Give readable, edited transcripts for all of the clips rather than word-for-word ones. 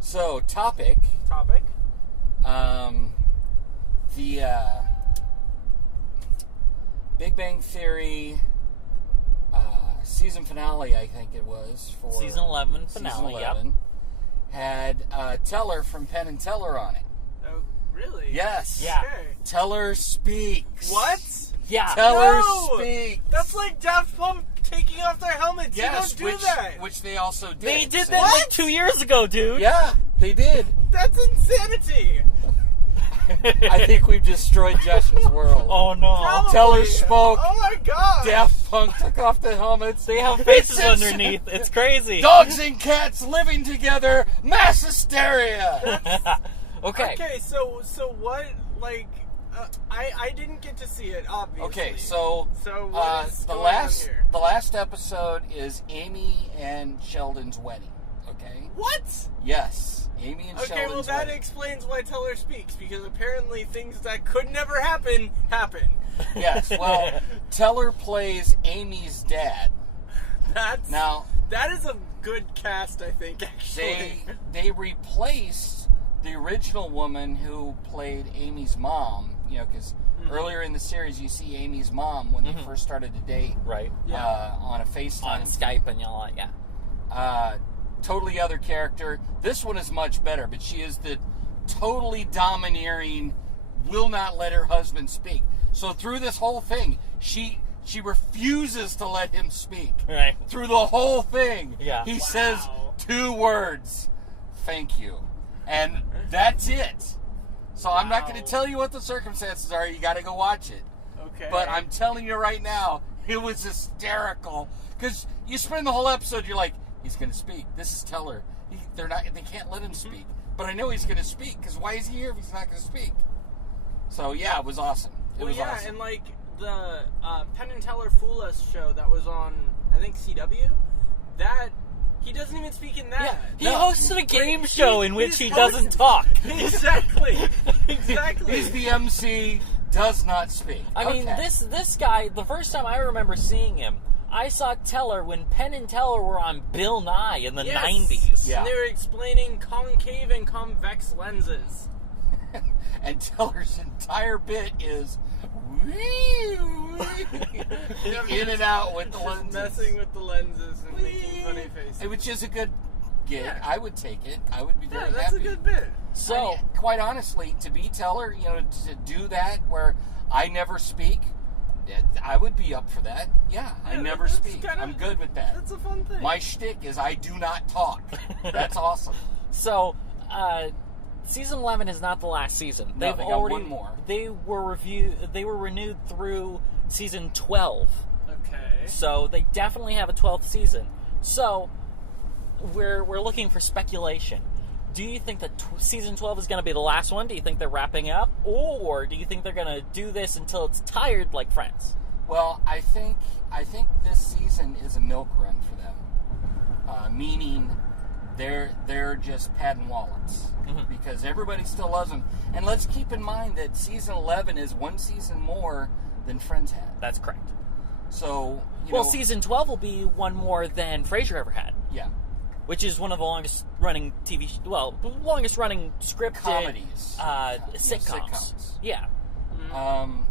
So, topic. The Big Bang Theory season finale, I think it was, for Season 11 finale, Season 11, had Teller from Penn and Teller on it. Oh, really? Yes. Yeah. Okay. Teller speaks. What? Yeah. Teller No! speaks. That's like Daft Punk taking off their helmets. Yes, You don't do that. which they also did. They did So- that like 2 years ago, dude. Yeah, they did. That's insanity. I think we've destroyed Josh's world. Oh, no. Probably. Teller spoke. Oh my god. Daft Punk took off the helmets. They have faces It's underneath. It's crazy. Dogs and cats living together. Mass hysteria. Okay. Okay, so what? Like, I didn't get to see it, obviously. Okay, so what is the going last on here? the last episode is Amy and Sheldon's wedding. Okay. What? Yes, Amy and Okay, Sheldon's well that wedding. explains why Teller speaks, because apparently things that could never happen. Yes. Well, Teller plays Amy's dad. Now That is a good cast, I think. Actually, they replaced the original woman who played Amy's mom. You know, because earlier in the series you see Amy's mom when they first started to date. Right. On a FaceTime. On Skype and all that, yeah. Totally other character. This one is much better, but she is the totally domineering, will not let her husband speak. So through this whole thing, she refuses to let him speak. Right. Through the whole thing. Yeah. He Wow. says 2 words. Thank you. And that's it. So I'm not going to tell you what the circumstances are. You got to go watch it. Okay. But I'm telling you right now, it was hysterical. Because you spend the whole episode, you're like, he's going to speak. This is Teller. They can't let him speak. But I know he's going to speak, because why is he here if he's not going to speak? So, yeah, it was awesome. It was awesome. And like the Penn and Teller Fool Us show that was on, I think, CW, that he doesn't even speak in that. Yeah. He hosted a game show in which he he's doesn't talk. Exactly. He's the MC, does not speak. I mean, this guy, the first time I remember seeing him, I saw Teller when Penn and Teller were on Bill Nye in the 90s. Yeah. And they were explaining concave and convex lenses. And Teller's entire bit is in and out with the lenses. Messing with the lenses and making funny faces. Which is a good gig. Yeah. I would take it. I would be very happy. That's a good bit. So, I mean, quite honestly, to be Teller, to do that where I never speak, I would be up for that. Yeah, I never that's speak. I'm good with that. That's a fun thing. My shtick is I do not talk. That's awesome. So, season 11 is not the last season. No, they got one more. They were renewed through season 12. Okay. So they definitely have a 12th season. So we're looking for speculation. Do you think that season 12 is going to be the last one? Do you think they're wrapping up, or do you think they're going to do this until it's tired, like Friends? Well, I think this season is a milk run for them, meaning they're just padding wallets because everybody still loves them. And let's keep in mind that season 11 is one season more than Friends had. That's correct. So season 12 will be one more than Frasier ever had. Yeah. Which is one of the longest running longest running scripted Comedies. Sitcoms. Yeah. Um,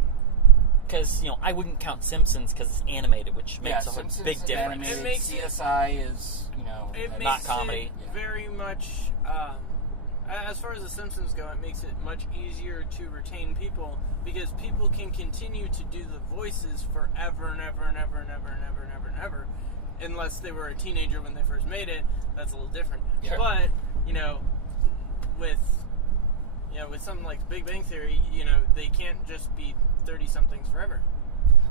Because, I wouldn't count Simpsons because it's animated, which makes a Simpsons big is difference. animated. It makes CSI is, It not makes comedy. it very much, as far as The Simpsons go, it makes it much easier to retain people because people can continue to do the voices forever and ever and ever and ever and ever and ever and ever, unless they were a teenager when they first made it. That's a little different. Yeah. But with something like Big Bang Theory, they can't just be 30-somethings forever.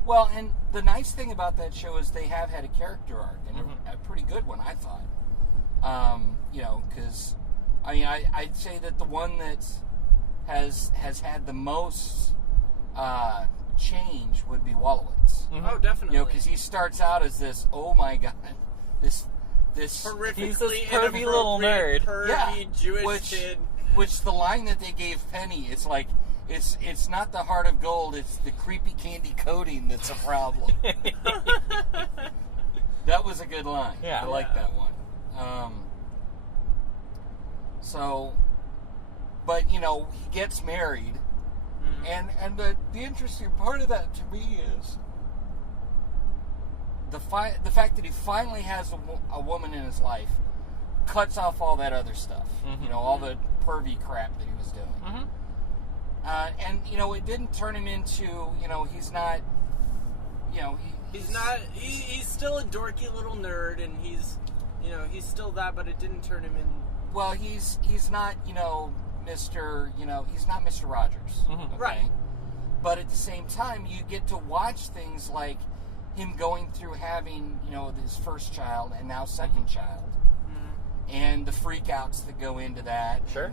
Well, and the nice thing about that show is they have had a character arc, and a pretty good one, I thought. Because, I'd say that the one that has had the most change would be Wallowitz. Oh, definitely. Because he starts out as this, oh my god, this horrifically He's this pervy little inappropriate, nerd. pervy Jewish kid. Which the line that they gave Penny, it's like, it's not the heart of gold, it's the creepy candy coating that's a problem. That was a good line. Yeah. I like that one. So, but you know, he gets married, and the interesting part of that to me is the fact that he finally has a woman in his life cuts off all that other stuff. You know, all the pervy crap that he was doing. And you know, it didn't turn him into, you know, he's not, you know, he's still a dorky little nerd, and he's, you know, he's still that, but it didn't turn him in. Well, he's not, you know, he's not Mr. Rogers. Okay? Right. But at the same time, you get to watch things like him going through having, you know, his first child and now second child. And the freakouts that go into that. Sure.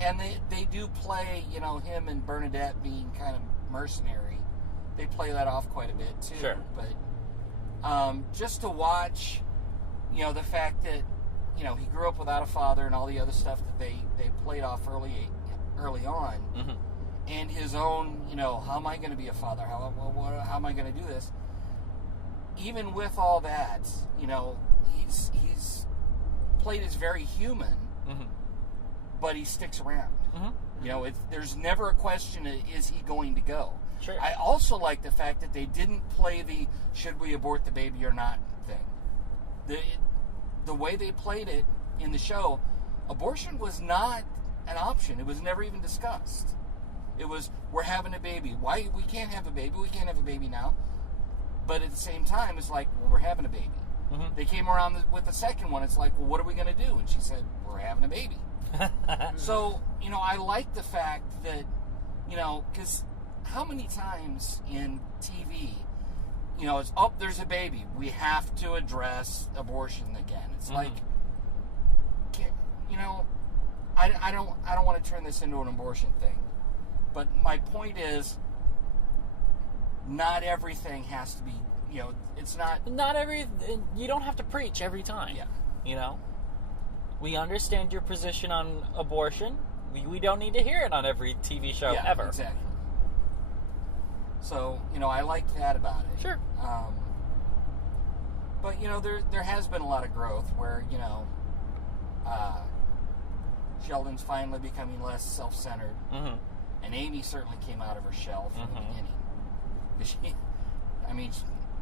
And they do play, you know, him and Bernadette being kind of mercenary. They play that off quite a bit, too. Sure. But just to watch, you know, the fact that, you know, he grew up without a father and all the other stuff that they played off early on. And his own, you know, how am I going to be a father? How am I going to do this? Even with all that, you know, he's played as very human, but he sticks around. You know, there's never a question of, is he going to go? Sure. I also like the fact that they didn't play the should we abort the baby or not thing. The way they played it in the show, abortion was not an option. It was never even discussed. It was, we're having a baby. Why? We can't have a baby. We can't have a baby now. But at the same time, it's like, well, we're having a baby. They came around with the second one. It's like, well, what are we going to do? And she said, we're having a baby. So, you know, I like the fact that, you know, because how many times in TV, you know, it's, oh, there's a baby. We have to address abortion again. It's like, you know, I don't want to turn this into an abortion thing. But my point is, not everything has to be, you know, it's not... You don't have to preach every time. Yeah. You know? We understand your position on abortion. We don't need to hear it on every TV show ever. Exactly. So, you know, I like that about it. Sure. But, you know, there has been a lot of growth where, you know, Sheldon's finally becoming less self-centered. And Amy certainly came out of her shell from the beginning.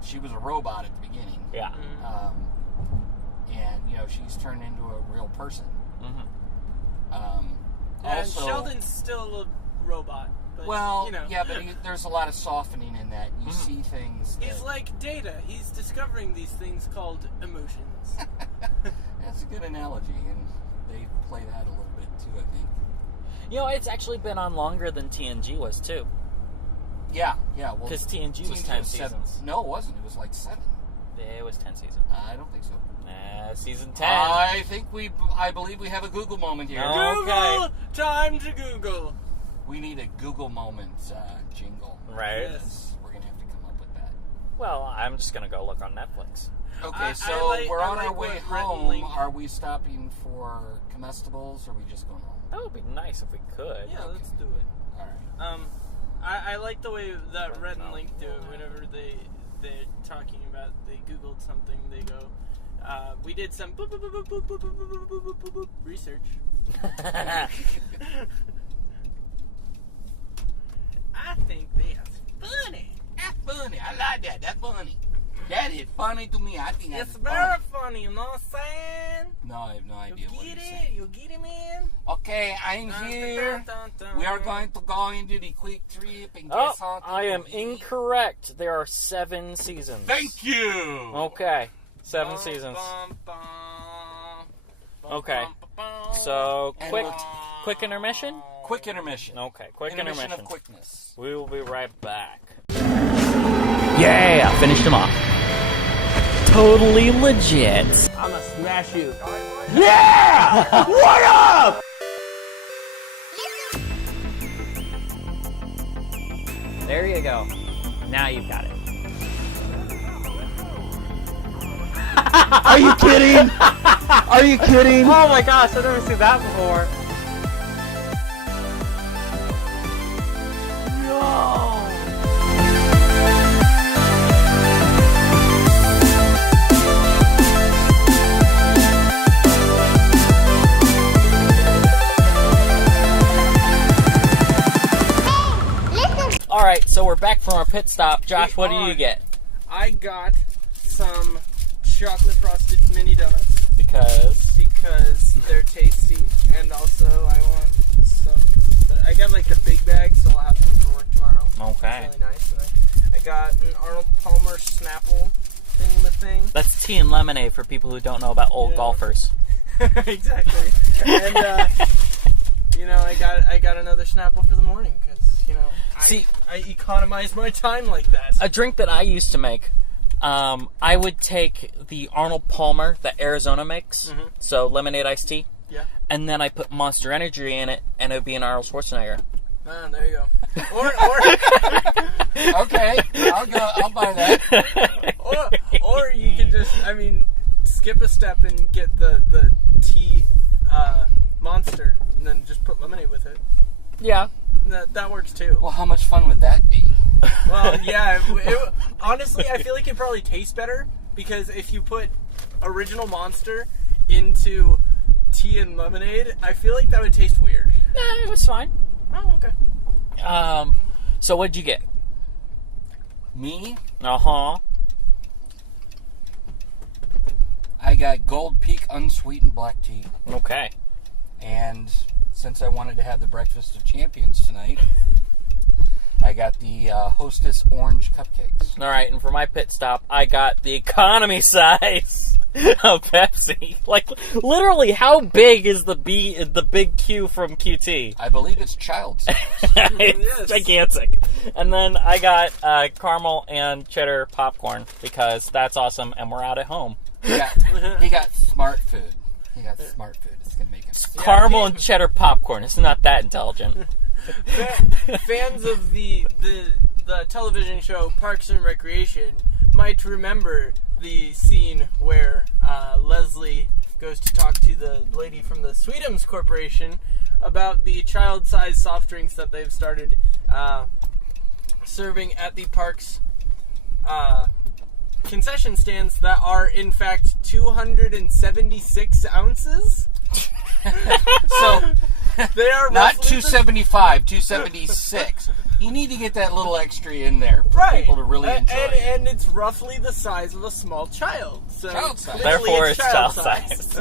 She was a robot at the beginning. Yeah. And, you know, she's turned into a real person. And Also, Sheldon's still a robot. But, well, you know. yeah, but there's a lot of softening in that. You see things. He's like Data. He's discovering these things called emotions. That's a good analogy, and they play that a little bit too, I think. You know, it's actually been on longer than TNG was, too. Yeah. Well, because TNG was 10 seasons. No, it wasn't. It was like 7. It was 10 seasons. I don't think so. Season 10. I believe we have a Google moment here. No. Okay. Google! Time to Google. We need a Google moment jingle. Right. Yes. We're going to have to come up with that. Well, I'm just going to go look on Netflix. Okay, we're on our way home. Are we stopping for comestibles, or are we just going home? That would be nice if we could. Yeah, let's do it. All right. I like the way that Red and Link do it. Whenever they're talking about, they Googled something, they go, we did some research. I think that's funny. That's funny. I like that. That's funny. That is funny to me. I think that's It's very funny, you know what I'm saying? No, I have no idea what you're saying. You get it, man? Okay, I'm here. We are going to go into the quick trip and get something. I am incorrect. There are 7 seasons. Thank you. Okay, 7 seasons. Okay, so quick intermission? Quick intermission. Okay, quick intermission. of quickness. We will be right back. Yeah, finished him off. Totally legit. I'm gonna smash you. Yeah! What up? There you go. Now you've got it. Are you kidding? Are you kidding? Oh my gosh, I've never seen that before. No. right, so we're back from our pit stop. Josh, what do you get? I got some chocolate frosted mini donuts Because they're tasty, and also I want some. I got like the big bag, so I'll have some for work tomorrow. Okay. It's really nice. And I got an Arnold Palmer Snapple thing. That's tea and lemonade for people who don't know about old golfers. Exactly. And I got another Snapple for the morning because I economize my time like that. A drink that I used to make, I would take the Arnold Palmer that Arizona makes, so lemonade iced tea. Yeah. And then I put Monster Energy in it, and it would be an Arnold Schwarzenegger. Ah, there you go. Or Okay, I'll buy that. or you can just, skip a step and get the tea Monster, and then just put lemonade with it. Yeah. That works too. Well, how much fun would that be? Well, yeah. Honestly, I feel like it probably tastes better because if you put original Monster into tea and lemonade, I feel like that would taste weird. Nah, it was fine. Oh, okay. So what'd you get? Me? Uh-huh. I got Gold Peak unsweetened black tea. Okay. And since I wanted to have the Breakfast of Champions tonight, I got the Hostess orange cupcakes. All right, and for my pit stop, I got the economy size of Pepsi. Like, literally, how big is the big Q from QT? I believe it's child size. It's gigantic. And then I got caramel and cheddar popcorn because that's awesome, and we're out at home. He got smart food. It's going to make him sick. Caramel and cheddar popcorn. It's not that intelligent. Fans of the television show Parks and Recreation might remember the scene where Leslie goes to talk to the lady from the Sweetums Corporation about the child-sized soft drinks that they've started serving at the parks concession stands that are in fact 276 ounces. So they are not roughly 275, 276. You need to get that little extra in there for people to really enjoy it. And it's roughly the size of a small child. So Child size. Therefore, it's child size.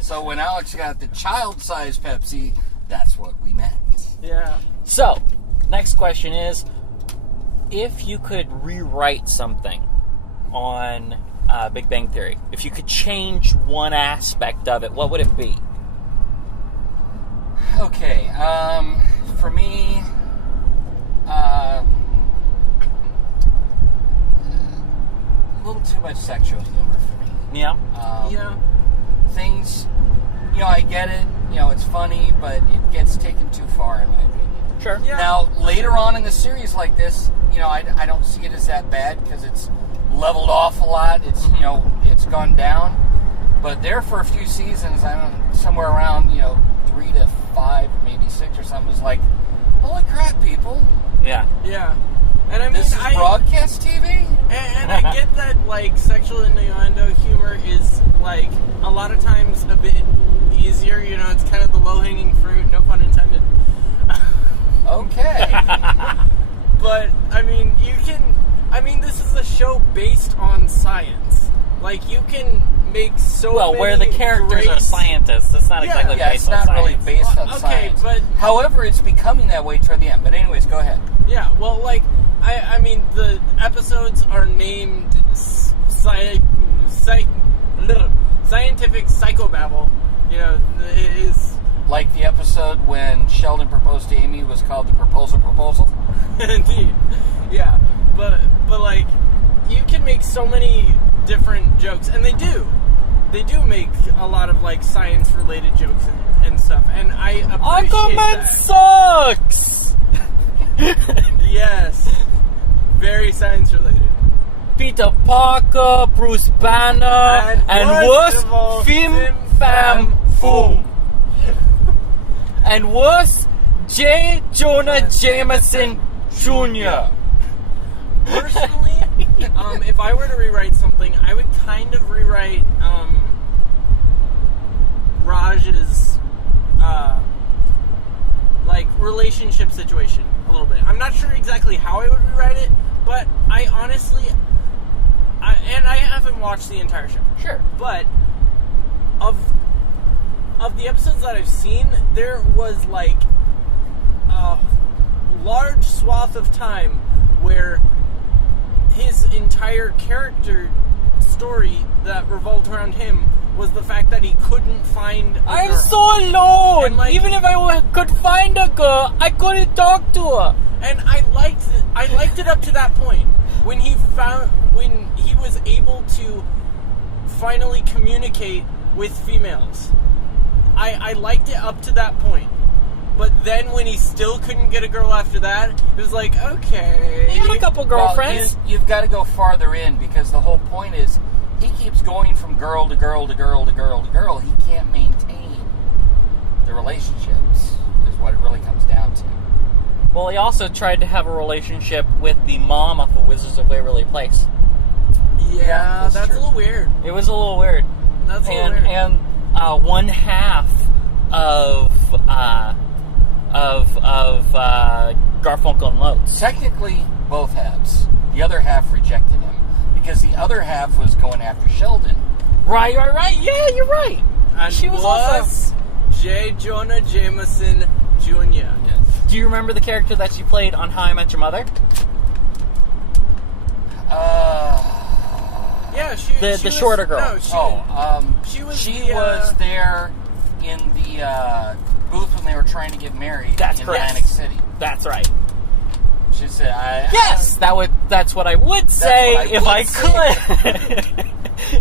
So when Alex got the child-sized Pepsi, that's what we meant. Yeah. So, next question is, if you could rewrite something on Big Bang Theory, if you could change one aspect of it, what would it be? Okay, for me, a little too much sexual humor for me. Yeah. Things, I get it, it's funny, but it gets taken too far in my opinion. Sure. Yeah. Now, later on in the series like this, I don't see it as that bad because it's leveled off a lot. It's, it's gone down. But there for a few seasons, I don't know, somewhere around, 3 to 5, maybe 6 or something, was like, holy crap, people. Yeah. Yeah. And I mean, This is broadcast TV? And I get that, sexual innuendo humor is, a lot of times a bit easier. It's kind of the low-hanging fruit, no pun intended. Okay. But, this is a show based on science. You can make so many where the characters are scientists. It's not exactly Yeah, based it's on not science. really based on science. But however, it's becoming that way toward the end. But anyways, go ahead. yeah, well, the episodes are named scientific psychobabble. It is Like the episode when Sheldon proposed to Amy was called the proposal. indeed, yeah. But you can make so many different jokes, and they do make a lot of science-related jokes and stuff, and I appreciate Aquaman that. sucks! Yes, very science-related. Peter Parker, Bruce Banner, and worst of all, worst Fim Fam Fam Foom. And worst J. Jonah Jameson Jr. Personally, if I were to rewrite something, I would kind of rewrite Raj's relationship situation a little bit. I'm not sure exactly how I would rewrite it, but I honestly, and I haven't watched the entire show. Sure. But of the episodes that I've seen, there was like a large swath of time where his entire character story that revolved around him was the fact that he couldn't find a I'm girl. so alone. And, like, even if I could find a girl, I couldn't talk to her. And I liked it up to that point when he was able to finally communicate with females. I liked it up to that point. But then when he still couldn't get a girl after that, it was like, okay. He had a couple girlfriends. Well, you've got to go farther in, because the whole point is he keeps going from girl to girl to girl to girl to girl. He can't maintain the relationships, is what it really comes down to. Well, he also tried to have a relationship with the mom of the Wizards of Waverly Place. Yeah, that's true. a little weird. It was a little weird. That's a little weird. And one half of Garfunkel and Oates. Technically, both halves. The other half rejected him, because the other half was going after Sheldon. Right. Yeah, you're right. And she was also... J. Jonah Jameson Jr. Yes. Do you remember the character that she played on How I Met Your Mother? Yeah, The she was, shorter girl. No, she was there in the booth when they were trying to get married That's in correct. Atlantic City. That's right. She said, Yes, that's what I would say what I if would I could.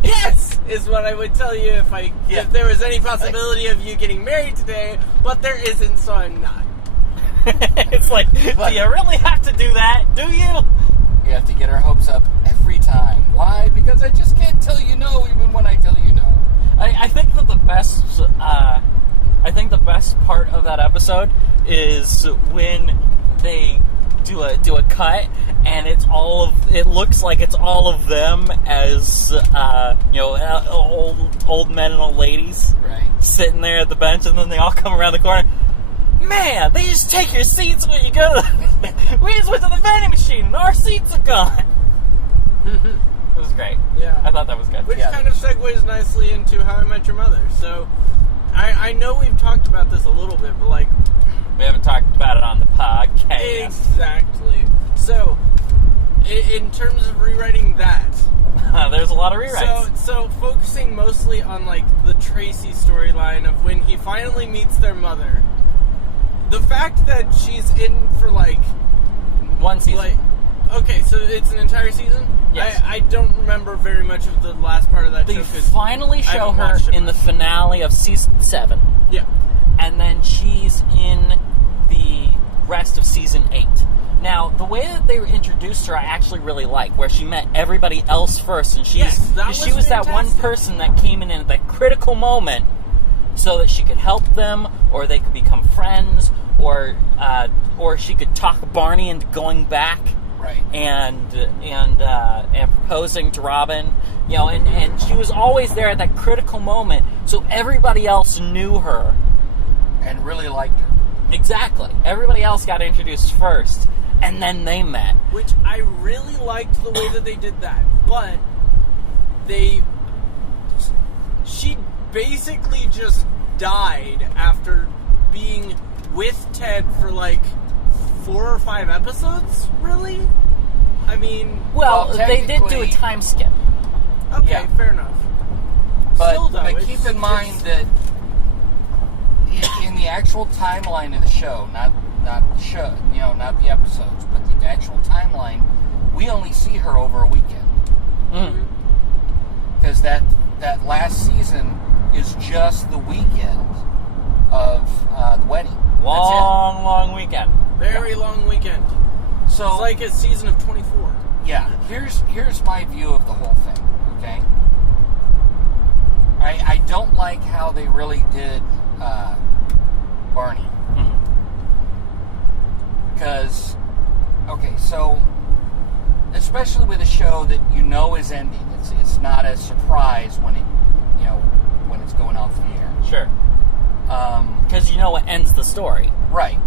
Yes, is what I would tell you if there was any possibility of you getting married today, but there isn't, so I'm not. It's like, do you really have to do that? Do you? You have to get our hopes up every time. Why? Because I just can't tell you no, even when I tell you no. I think that the best part of that episode is when they do a cut, and it looks like it's all of them as old men and old ladies, Right. sitting there at the bench, and then they all come around the corner. Man, they just take your seats when you go. We just went to the vending machine, and our seats are gone. It was great. Yeah. I thought that was good. Which Yeah, kind of segues nicely into How I Met Your Mother. So, I know we've talked about this a little bit, but like... We haven't talked about it on the podcast. Exactly. So, in terms of rewriting that... There's a lot of rewrites. So focusing mostly on, like, the Tracy storyline of when he finally meets their mother. The fact that she's in for, like... One season. Like, okay, so it's an entire season? Yes. I don't remember very much of the last part of that They show. 'Cause finally I show haven't her watched it in the much. finale of season 7. Yeah. And then she's in the rest of season 8. Now, the way that they introduced her, I actually really like, where she met everybody else first, and she was that one fantastic. person that came in at that critical moment, so that she could help them, or they could become friends, or she could talk Barney into going back. Right. And proposing to Robin, and she was always there at that critical moment, so everybody else knew her. And really liked her. Exactly. Everybody else got introduced first, and then they met. Which I really liked the way that they did that. But she basically just died after being with Ted for like 4 or 5 episodes, really? I mean... Well, they did do a technically- time skip. Okay, Yeah. fair enough. But, Still, though, but keep in mind that in the actual timeline of the show, not the show, not the episodes, but the actual timeline, we only see her over a weekend. Mm. Because that last season is just the weekend of the wedding. Long weekend. Very long weekend. So It's like a season of 24. yeah, here's my view of the whole thing. Okay, I don't like how they really did Barney, because so especially with a show that is ending, it's not a surprise when when it's going off the air. Sure. Because what ends the story. Right.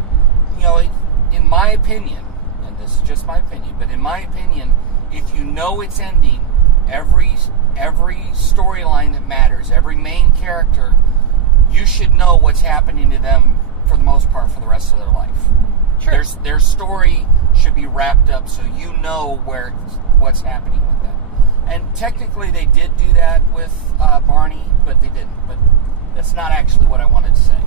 in my opinion, and this is just my opinion, but in my opinion, if you know it's ending, every storyline that matters, every main character, you should know what's happening to them for the most part for the rest of their life. Sure. Their story should be wrapped up so you know what's happening with them. And technically they did do that with Barney, but they didn't. But that's not actually what I wanted to say.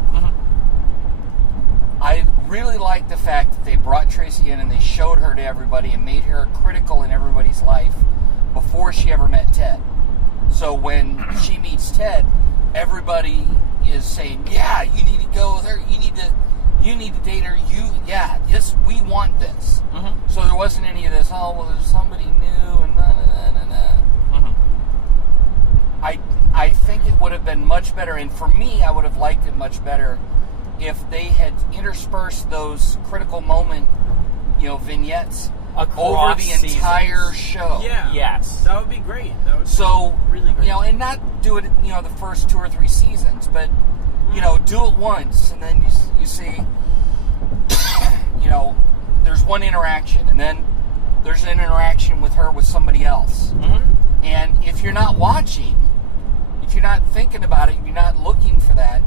I really like the fact that they brought Tracy in and they showed her to everybody and made her critical in everybody's life before she ever met Ted. So when she meets Ted, everybody is saying, yeah, you need to go with her, you need to date her, yes, we want this. So there wasn't any of this, oh, well, there's somebody new, and I think it would have been much better, and for me, I would have liked it much better if they had interspersed those critical moment, vignettes Across over the seasons. Entire show. Yeah. Yes. That would be great. That would So, be really great. and not do it, the first 2 or 3 seasons, but, do it once, and then you see, there's one interaction, and then there's an interaction with her with somebody else. And if you're not watching, if you're not thinking about it, you're not looking for that,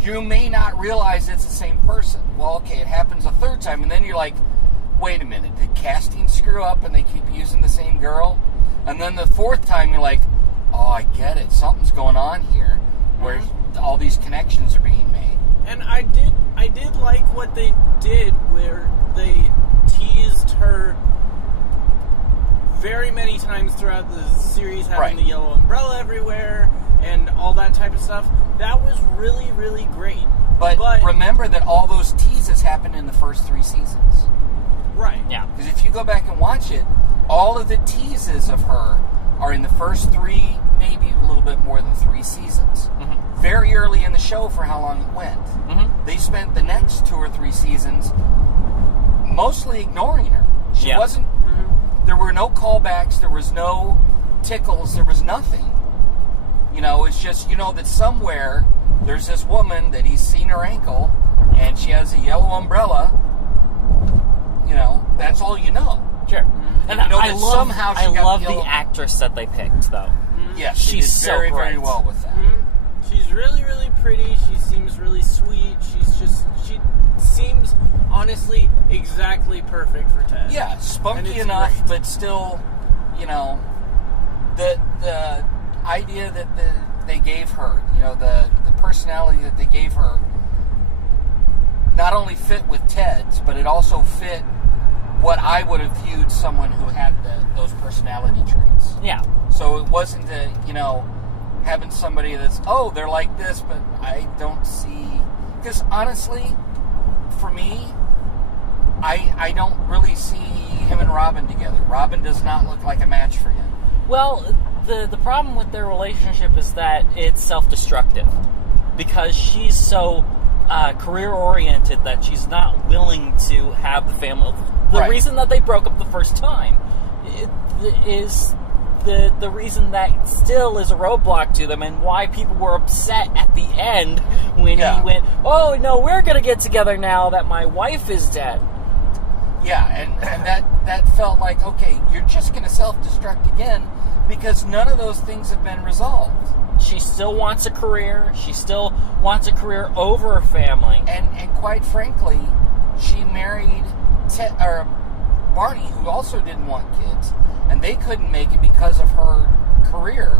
you may not realize it's the same person. Well, okay, it happens a 3rd time, and then you're like, wait a minute, did casting screw up and they keep using the same girl? And then the 4th time, you're like, oh, I get it. Something's going on here where all these connections are being made. And I did like what they did where they teased her very many times throughout the series, having the yellow umbrella everywhere and all that type of stuff. That was really, really great. But remember that all those teases happened in the first 3 seasons. Right. Yeah. Because if you go back and watch it, all of the teases of her are in the first 3, maybe a little bit more than 3 seasons. Very early in the show for how long it went. They spent the next 2 or 3 seasons mostly ignoring her. She wasn't... There were no callbacks, there was no tickles, there was nothing. It's just, that somewhere there's this woman that he's seen her ankle, and she has a yellow umbrella. That's all you know. Sure. And you know I that love, somehow she I got love yellow- the actress that they picked, though. Yes, she She's did very, so very great. well with that. She's really, really pretty. She seems really sweet. She seems, honestly, exactly perfect for Ted. Yeah, And spunky it's enough, great. but still, the idea that they gave her, the personality that they gave her, not only fit with Ted's, but it also fit what I would have viewed someone who had those personality traits. Yeah. So it wasn't having somebody that's, oh, they're like this, but I don't see... Because honestly, for me, I don't really see him and Robin together. Robin does not look like a match for him. Well, the problem with their relationship is that it's self-destructive. Because she's so career-oriented that she's not willing to have the family... The Right. reason that they broke up the first time is the reason that still is a roadblock to them, and why people were upset at the end when he went, oh, no, we're going to get together now that my wife is dead. Yeah, and that felt like, okay, you're just going to self-destruct again because none of those things have been resolved. She still wants a career. She still wants a career over a family. And quite frankly, she married Barney, who also didn't want kids, and they couldn't make it because of her career.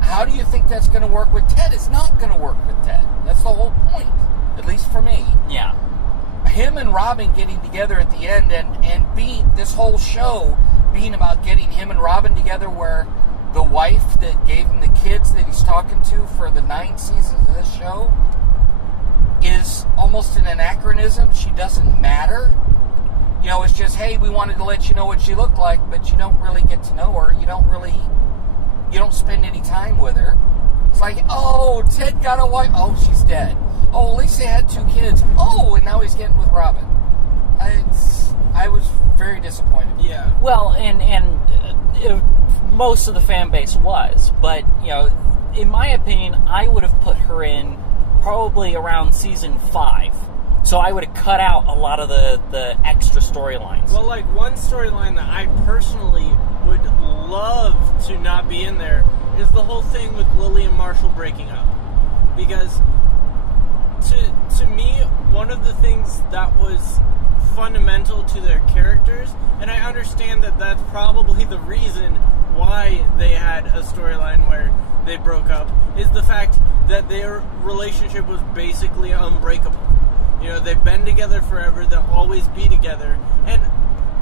How do you think that's going to work with Ted? It's not going to work with Ted. That's the whole point, at least for me. Yeah. Him and Robin getting together at the end and this whole show being about getting him and Robin together, where the wife that gave him the kids that he's talking to for the 9 seasons of this show is almost an anachronism. She doesn't matter. It's just, hey, we wanted to let you know what she looked like, but you don't really get to know her. You don't spend any time with her. It's like, oh, Ted got a wife. Oh, she's dead. Oh, at least they had 2 kids. Oh, and now he's getting with Robin. I was very disappointed. Yeah. Well, and most of the fan base was, but, in my opinion, I would have put her in probably around season 5 So I would have cut out a lot of the extra storylines. Well, like, one storyline that I personally would love to not be in there is the whole thing with Lily and Marshall breaking up. Because, to me, one of the things that was fundamental to their characters, and I understand that that's probably the reason why they had a storyline where they broke up, is the fact that their relationship was basically unbreakable. You know, they've been together forever, they'll always be together, and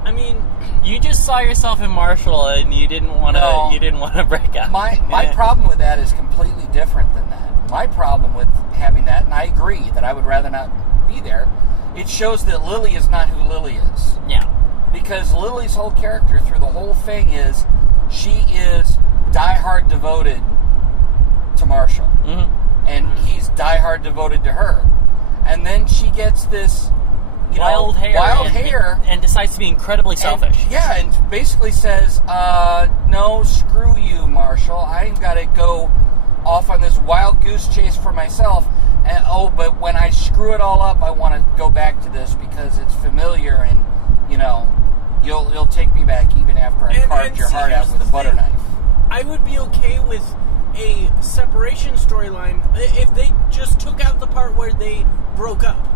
I mean, you just saw yourself in Marshall, and you didn't want to break up. My problem with that is completely different than that. My problem with having that, and I agree that I would rather not be there, it shows that Lily is not who Lily is. Yeah. Because Lily's whole character through the whole thing is she is diehard devoted to Marshall. Mm-hmm. And he's diehard devoted to her. And then she gets this wild hair and decides to be incredibly selfish. And basically says, no, screw you, Marshall. I've got to go off on this wild goose chase for myself. And, but when I screw it all up, I want to go back to this because it's familiar and, you'll take me back even after I carved your heart out with a butter knife. I would be okay with a separation storyline if they just took out the part where they broke up.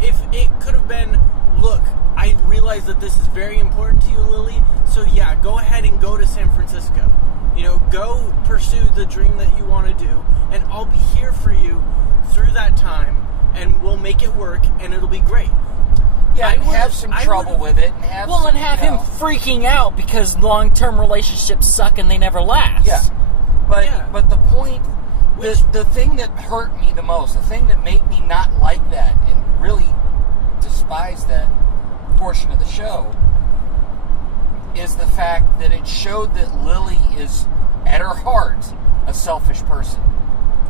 If it could have been, look, I realize that this is very important to you, Lily, so yeah, go ahead and go to San Francisco. Go pursue the dream that you want to do, and I'll be here for you through that time, and we'll make it work, and it'll be great. Yeah, have some trouble with it, and have him freaking out because long-term relationships suck and they never last. Yeah, but the point, the thing that hurt me the most, the thing that made me not like that and really despise that portion of the show, is the fact that it showed that Lily is, at her heart, a selfish person.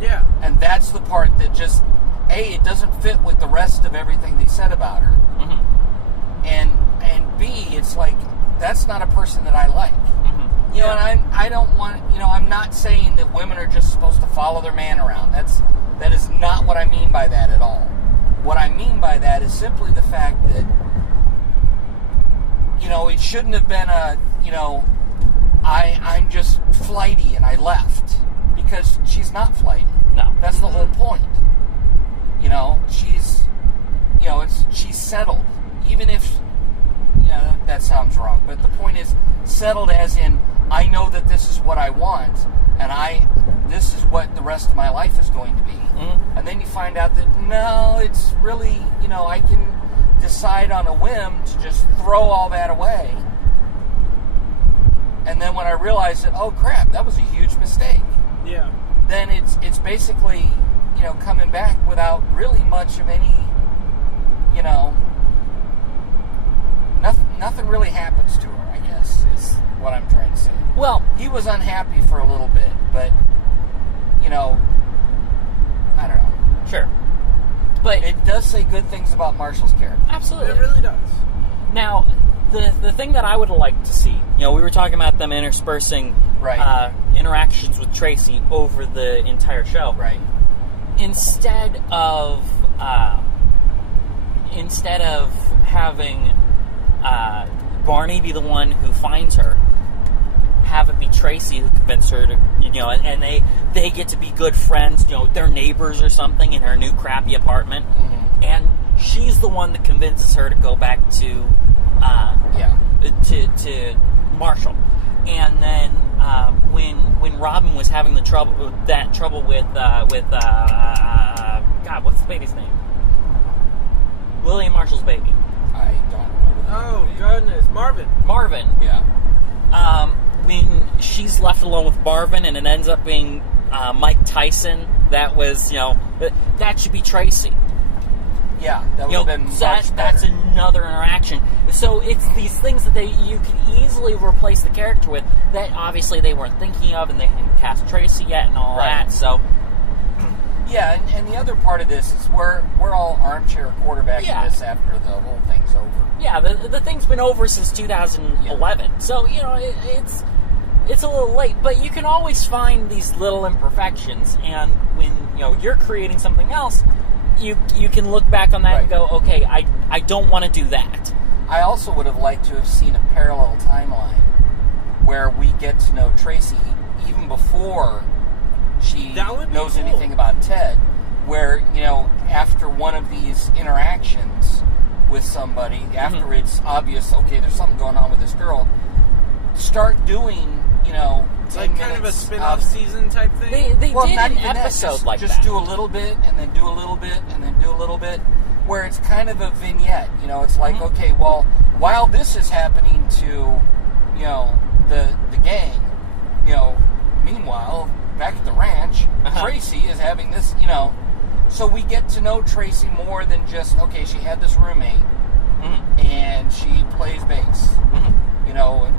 Yeah. And that's the part that just, A, it doesn't fit with the rest of everything they said about her. Mm-hmm. And B, it's like, that's not a person that I like. Mm-hmm. And I don't want, I'm not saying that women are just supposed to follow their man around. That is not what I mean by that at all. What I mean by that is simply the fact that, it shouldn't have been I'm just flighty and I left. Because she's not flighty. No. That's the whole point. She's settled. Even if, that sounds wrong. But the point is, settled as in, I know that this is what I want, and this is what the rest of my life is going to be. Mm-hmm. And then you find out that, no, it's really, I can decide on a whim to just throw all that away. And then when I realized that, oh crap, that was a huge mistake. Yeah. Then it's basically, coming back without really much of any, nothing really happens to her, I guess, is what I'm trying to say. Well, he was unhappy for a little bit, but, I don't know. Sure. But it does say good things about Marshall's character. Absolutely. It really does. Now, the thing that I would like to see, we were talking about them interspersing interactions with Tracy over the entire show. Right. Instead of having Barney be the one who finds her, have it be Tracy who convinces her to, and they get to be good friends, they're neighbors or something in her new crappy apartment, mm-hmm. and she's the one that convinces her to go back to Marshall. And then when Robin was having trouble with God, what's the baby's name? Lily and Marshall's baby. I don't remember. Oh goodness, Marvin. Yeah. When she's left alone with Marvin, and it ends up being Mike Tyson, that was that should be Tracy. Yeah, that would have been much better. That's another interaction. So it's these things that you can easily replace the character with that obviously they weren't thinking of, and they hadn't cast Tracy yet and all that. So yeah, and the other part of this is we're all armchair quarterbacking this after the whole thing's over. Yeah, the thing's been over since 2011. Yeah. So it's a little late, but you can always find these little imperfections, and when you're creating something else, you can look back on that and Right. go, okay, I don't want to do that. I also would have liked to have seen a parallel timeline where we get to know Tracy even before she That would be knows cool. anything about Ted, where, after one of these interactions with somebody, after it's obvious, okay, there's something going on with this girl, start doing, 10 Like kind of a minutes spin-off of- season type thing. They did not an even that, episode like just that. do a little bit, and then do a little bit, and then do a little bit, where it's kind of a vignette. It's like, okay, well, while this is happening to, the gang, meanwhile, back at the ranch, Tracy is having this, so we get to know Tracy more than just, okay, she had this roommate, and she plays bass, and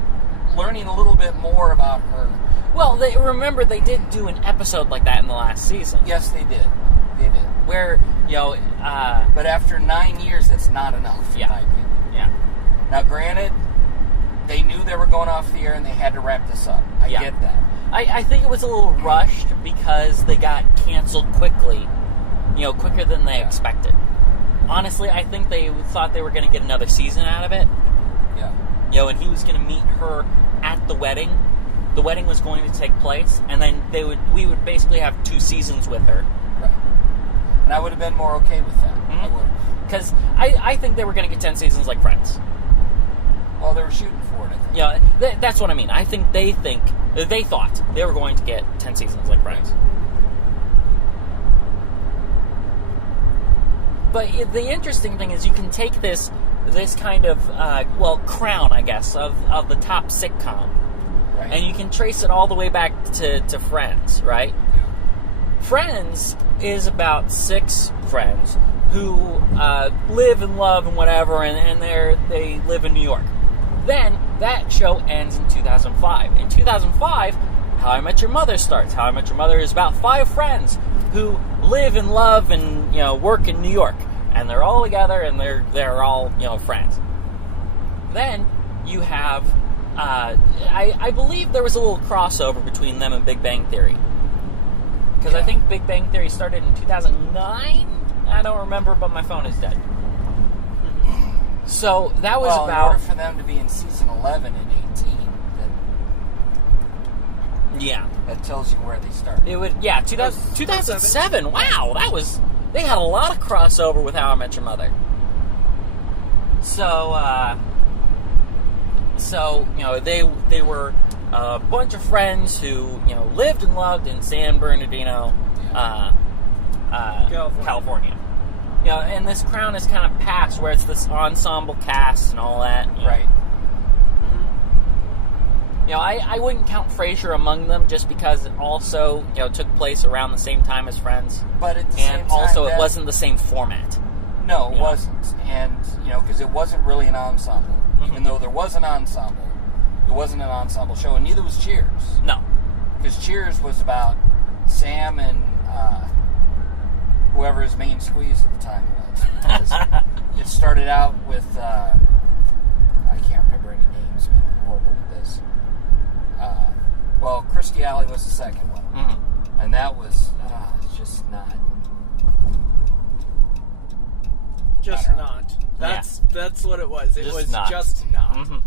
learning a little bit more about her. Well, remember they did do an episode like that in the last season. Yes, they did. They did. Where, But after 9 years, that's not enough, in my opinion. yeah. Now, granted, they knew they were going off the air and they had to wrap this up. I Yeah. get that. I think it was a little rushed because they got canceled quickly, quicker than they expected. Honestly, I think they thought they were going to get another season out of it. Yeah. And he was going to meet her at the wedding. The wedding was going to take place, and then we would basically have 2 seasons with her. Right. And I would have been more okay with that. I would. Because I think they were going to get 10 seasons like Friends. Well, they were shooting for it, I think. That's what I mean. I think they thought they were going to get 10 seasons like Friends. But the interesting thing is you can take this kind of, crown, I guess, of the top sitcom, Right. and you can trace it all the way back to Friends, right? Yeah. Friends is about 6 friends who live and love and whatever, and they live in New York. Then that show ends in 2005. In 2005, How I Met Your Mother starts. How I Met Your Mother is about 5 friends who live and love and work in New York, and they're all together and they're all friends. Then you have I believe there was a little crossover between them and Big Bang Theory, because I think Big Bang Theory started in 2009. I don't remember, but my phone is dead. So that was in order for them to be in season 11 and 18, then that tells you where they started. It would 2007. Wow, they had a lot of crossover with How I Met Your Mother. So they were a bunch of friends who lived and loved in San Bernardino, California. And this crown is kind of passed where it's this ensemble cast and all that. Right. I wouldn't count Frasier among them just because it also took place around the same time as Friends. But at the same time, and also it wasn't the same format. No, it wasn't. And, because it wasn't really an ensemble. Even though there was an ensemble, it wasn't an ensemble show, and neither was Cheers. No. Because Cheers was about Sam and whoever his main squeeze at the time was. It started out with, I can't remember any names, man. I'm horrible with this. Kirstie Alley was the second one. Mm-hmm. And that was just not... Just I don't know. not. That's what it was. It Just was not. just not. Mm-hmm.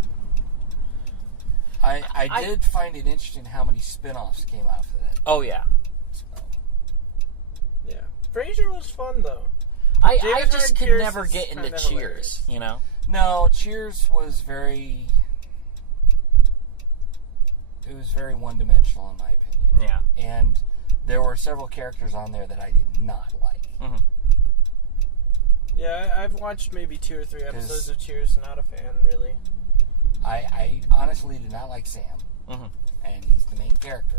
I did find it interesting how many spin-offs came out of that. Oh yeah. So, Yeah. Frasier was fun though. I David just could Pierce never is get into kinda Cheers. hilarious. no, Cheers was very... It was very one-dimensional, in my opinion. Yeah. And there were several characters on there that I did not like. Mm-hmm. Yeah, I've watched maybe 2 or 3 episodes of Cheers. Not a fan, really. I honestly did not like Sam. Mm-hmm. And he's the main character.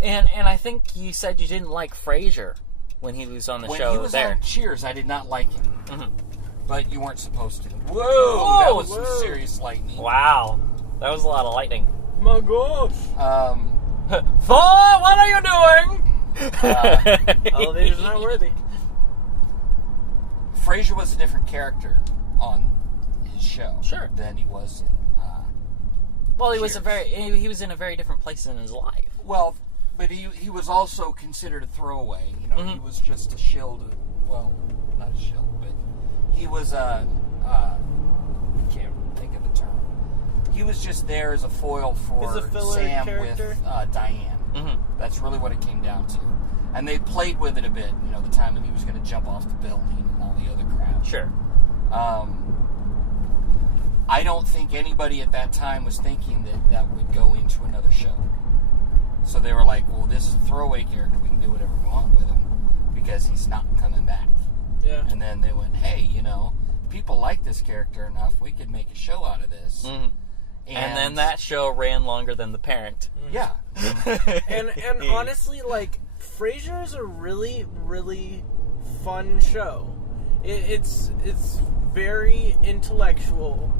And I think you said you didn't like Frasier when he was on the When show he was there. on Cheers, I did not like him. Mm-hmm. But you weren't supposed to. Whoa! That was some serious lightning. Wow, that was a lot of lightning. My gosh! Thor, what are you doing? Elevator's not worthy. Frasier was a different character on his show Sure. than he was in. Well, he was Cheers. he was in a very different place in his life. Well, but he was also considered a throwaway. He was just a shill well, not a shill, but he was can't think of the term. He was just there as a foil for He's a filler Sam character? with Diane. Mm-hmm. That's really what it came down to. And they played with it a bit, the time that he was going to jump off the building and all the other crap. Sure. I don't think anybody at that time was thinking that would go into another show. So they were like, well, this is a throwaway character. We can do whatever we want with him because he's not coming back. Yeah. And then they went, hey, people like this character enough. We could make a show out of this. Mm-hmm. And then that show ran longer than The Parent. Yeah. and honestly, like, Frasier is a really, really fun show. It's very intellectual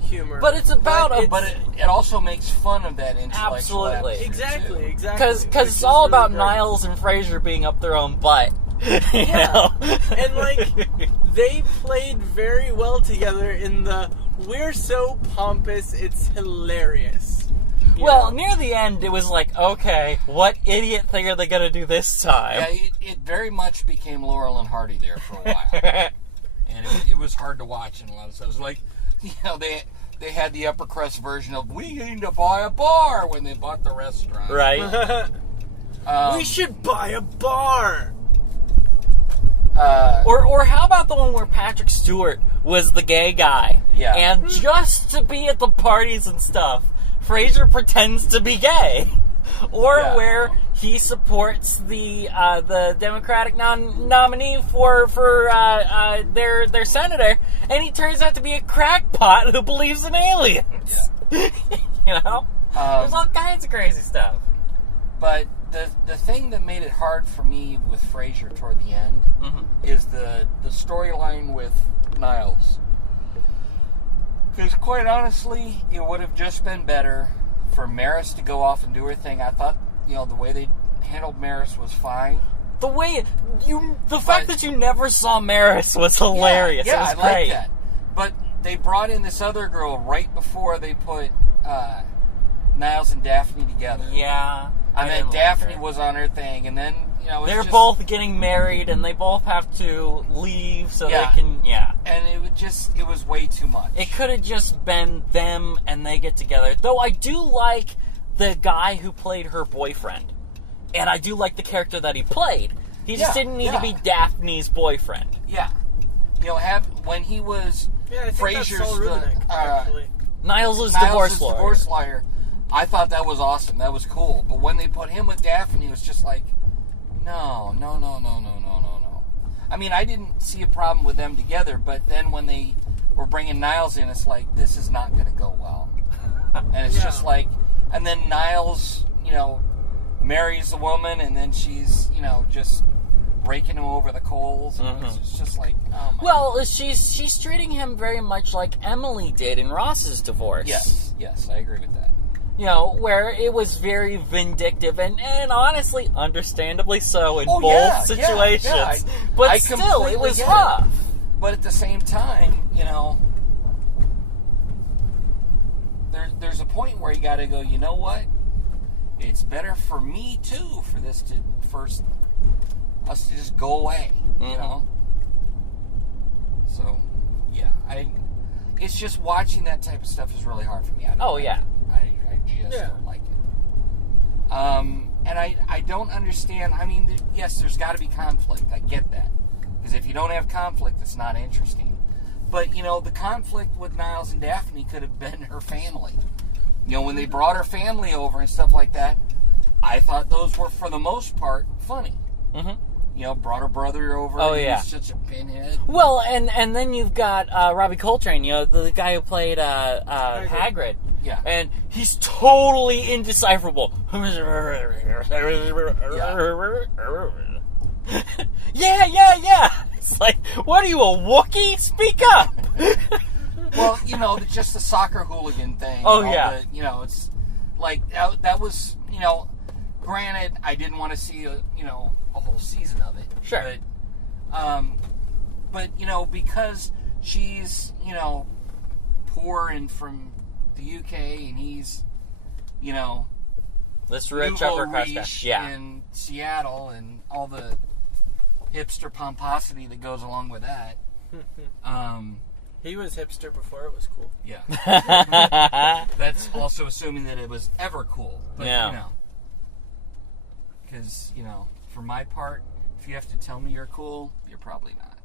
humor. But it's about But it also makes fun of that intellectual Absolutely. atmosphere, Exactly, too. exactly. Because it's all about Niles and Frasier being up their own butt. You know? And, like, they played very well together in the we're so pompous, it's hilarious. Well, near the end, it was like, okay, what idiot thing are they going to do this time? Yeah, it very much became Laurel and Hardy there for a while. And it was hard to watch in a lot of stuff. It was like, they had the upper crust version of, we need to buy a bar when they bought the restaurant. Right. We should buy a bar! Or how about the one where Patrick Stewart was the gay guy? Yeah. And just to be at the parties and stuff, Frasier pretends to be gay. Or where he supports the Democratic nominee for their senator, and he turns out to be a crackpot who believes in aliens. Yeah. There's all kinds of crazy stuff. But the thing that made it hard for me with Frasier toward the end is the storyline with Niles. Because quite honestly, it would have just been better for Maris to go off and do her thing. I thought, the way they handled Maris was fine. The fact that you never saw Maris was hilarious. Yeah, it was I great. like that. But they brought in this other girl right before they put Niles and Daphne together. Yeah. And then Daphne was on her thing, and then, they're both getting married, and they both have to leave so they can, And it was way too much. It could have just been them and they get together. Though I do like the guy who played her boyfriend. And I do like the character that he played. He just didn't need to be Daphne's boyfriend. Yeah. When he was Frasier's Niles' divorce divorce lawyer, I thought that was awesome. That was cool. But when they put him with Daphne, it was just like, no. I mean, I didn't see a problem with them together, but then when they were bringing Niles in, it's like, this is not going to go well. And it's just like, and then Niles, marries a woman, and then she's, just raking him over the coals. And it's just like, oh my God. She's treating him very much like Emily did in Ross's divorce. Yes, I agree with that. Where it was very vindictive and honestly, understandably so in both situations. Yeah. But still, it was rough. But at the same time, there's a point where you got to go, you know what? It's better for me, too, for us to just go away, So, yeah, it's just watching that type of stuff is really hard for me. I just don't like it. And I don't understand. I mean, yes, there's got to be conflict. I get that. Because if you don't have conflict, it's not interesting. But, the conflict with Niles and Daphne could have been her family. When they brought her family over and stuff like that, I thought those were, for the most part, funny. Brought her brother over. Oh, yeah. He's such a pinhead. Well, and then you've got Robbie Coltrane, the guy who played Hagrid. Yeah. And he's totally indecipherable. Yeah. It's like, what are you, a Wookiee? Speak up! Well, just the soccer hooligan thing. Oh, yeah. It's like, that was, granted, I didn't want to see a whole season of it. Sure. But because she's, poor and from the UK, and he's, this rich nouveau upper crust riche guy. Yeah. in Seattle, and all the, hipster pomposity that goes along with that. He was hipster before it was cool. Yeah. That's also assuming that it was ever cool. But, Yeah. you know. Because, you know, for my part, if you have to tell me you're cool, you're probably not.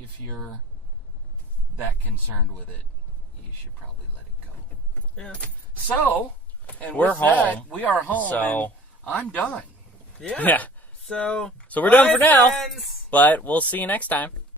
If you're that concerned with it, you should probably let it go. Yeah. So, and We're with that, home. we are home, So- and I'm done. Yeah. Yeah. So So we're done bye, for now. friends. But we'll see you next time.